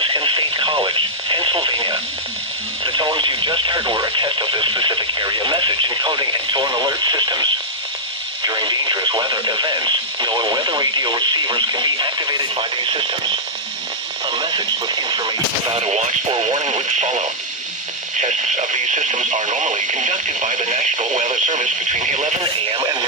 Franciscan State College, Pennsylvania. The tones you just heard were a test of the specific area message encoding and tone alert systems. During dangerous weather events, no weather radio receivers can be activated by these systems. A message with information about a watch or warning would follow. Tests of these systems are normally conducted by the National Weather Service between 11 a.m. and